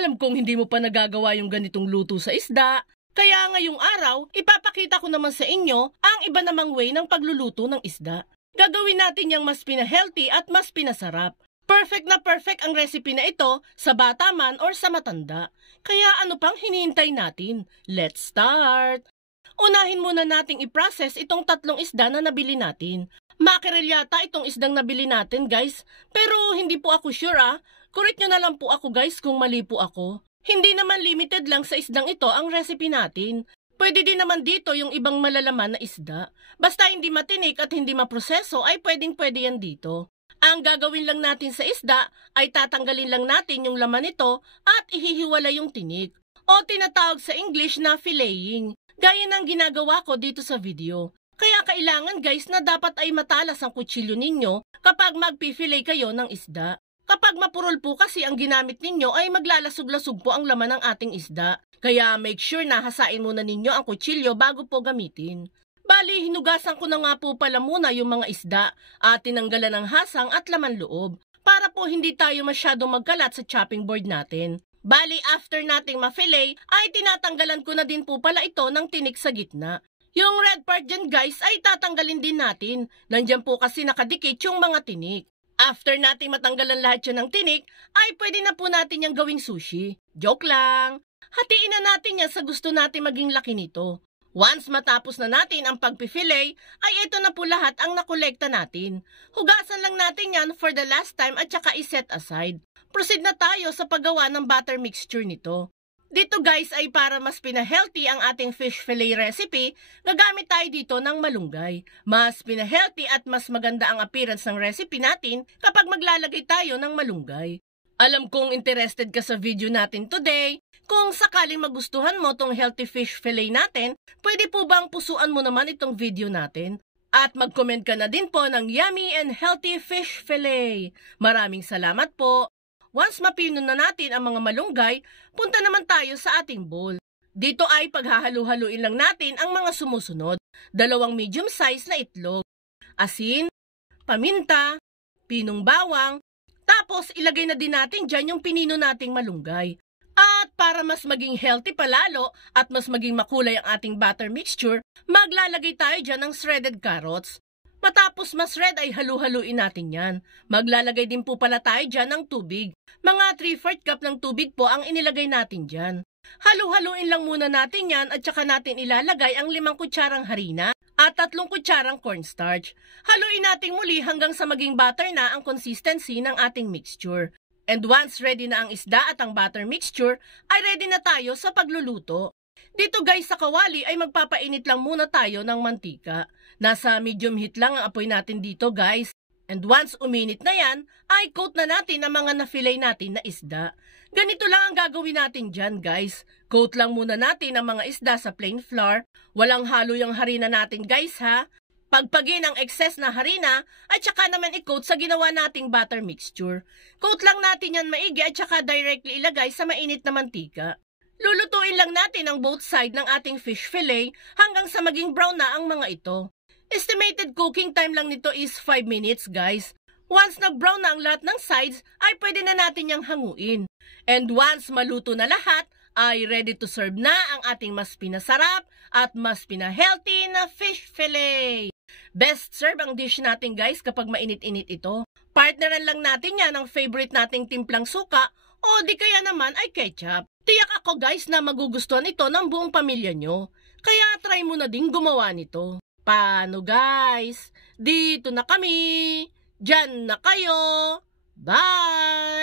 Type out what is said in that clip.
Alam kong hindi mo pa nagagawa yung ganitong luto sa isda, kaya ngayong araw, ipapakita ko naman sa inyo ang iba namang way ng pagluluto ng isda. Gagawin natin yung mas pina-healthy at mas pinasarap. Perfect na perfect ang recipe na ito sa bata man or sa matanda. Kaya ano pang hinihintay natin? Let's start! Unahin muna nating i-process itong tatlong isda na nabili natin. Mackerel yata itong isdang nabili natin, guys. Pero hindi po ako sure. Correct nyo na lang po ako, guys, kung mali po ako. Hindi naman limited lang sa isdang ito ang recipe natin. Pwede din naman dito yung ibang malalaman na isda. Basta hindi matinik at hindi maproseso ay pwedeng-pwede yan dito. Ang gagawin lang natin sa isda ay tatanggalin lang natin yung laman nito at ihihiwalay yung tinik. O tinatawag sa English na filleting. Gaya ng ginagawa ko dito sa video. Kaya kailangan, guys, na dapat ay matalas ang kutsilyo ninyo kapag magpi-fillet kayo ng isda. Kapag mapurol po kasi ang ginamit ninyo ay maglalasog-lasog po ang laman ng ating isda. Kaya make sure na hasain muna ninyo ang kutsilyo bago po gamitin. Bali, hinugasan ko na nga po pala muna yung mga isda at tinanggalan ng hasang at laman loob para po hindi tayo masyadong magkalat sa chopping board natin. Bali, after nating ma-fillet ay tinatanggalan ko na din po pala ito ng tinik sa gitna. Yung red part dyan, guys, ay tatanggalin din natin. Nandyan po kasi nakadikit yung mga tinik. After nating matanggalan lahat yun ng tinik, ay pwede na po natin yung gawing sushi. Joke lang! Hatiin na natin yan sa gusto natin maging laki nito. Once matapos na natin ang pagpifillet, ay ito na po lahat ang nakolekta natin. Hugasan lang natin yan for the last time at saka iset aside. Proceed na tayo sa paggawa ng butter mixture nito. Dito, guys, ay para mas pina-healthy ang ating fish fillet recipe, gagamit tayo dito ng malunggay. Mas pina-healthy at mas maganda ang appearance ng recipe natin kapag maglalagay tayo ng malunggay. Alam kong interested ka sa video natin today. Kung sakaling magustuhan mo tong healthy fish fillet natin, pwede po bang pusuan mo naman itong video natin? At mag-comment ka na din po ng yummy and healthy fish fillet. Maraming salamat po! Once mapino na natin ang mga malunggay, punta naman tayo sa ating bowl. Dito ay paghahalu-haluin lang natin ang mga sumusunod. 2 medium size na itlog, asin, paminta, pinong bawang, tapos ilagay na din natin dyan yung pinino nating malunggay. At para mas maging healthy palalo at mas maging makulay ang ating butter mixture, maglalagay tayo dyan ng shredded carrots. Matapos mas red ay halu-haluin natin yan. Maglalagay din po pala tayo dyan ng tubig. Mga 3/4 cup ng tubig po ang inilagay natin dyan. Halu-haluin lang muna natin yan at saka natin ilalagay ang 5 kutsarang harina at 3 kutsarang cornstarch. Haluin natin muli hanggang sa maging butter na ang consistency ng ating mixture. And once ready na ang isda at ang butter mixture, ay ready na tayo sa pagluluto. Dito, guys, sa kawali ay magpapainit lang muna tayo ng mantika. Nasa medium heat lang ang apoy natin dito, guys. And once uminit na yan, ay coat na natin ang mga na-fillet natin na isda. Ganito lang ang gagawin natin dyan, guys. Coat lang muna natin ang mga isda sa plain flour. Walang halo yung harina natin, guys, ha. Pagpagin ang excess na harina at saka naman i-coat sa ginawa nating butter mixture. Coat lang natin yan maigi at saka directly ilagay sa mainit na mantika. Lulutuin lang natin ang both side ng ating fish fillet hanggang sa maging brown na ang mga ito. Estimated cooking time lang nito is 5 minutes, guys. Once nag-brown na ang lahat ng sides, ay pwede na natin yang hanguin. And once maluto na lahat, ay ready to serve na ang ating mas pinasarap at mas pina-healthy na fish fillet. Best serve ang dish natin, guys, kapag mainit-init ito. Partneran lang natin yan ang favorite nating timplang suka o di kaya naman ay ketchup. Tiyak ako, guys, na magugustuhan ito ng buong pamilya nyo. Kaya try mo na din gumawa nito. Paano, guys? Dito na kami. Diyan na kayo. Bye!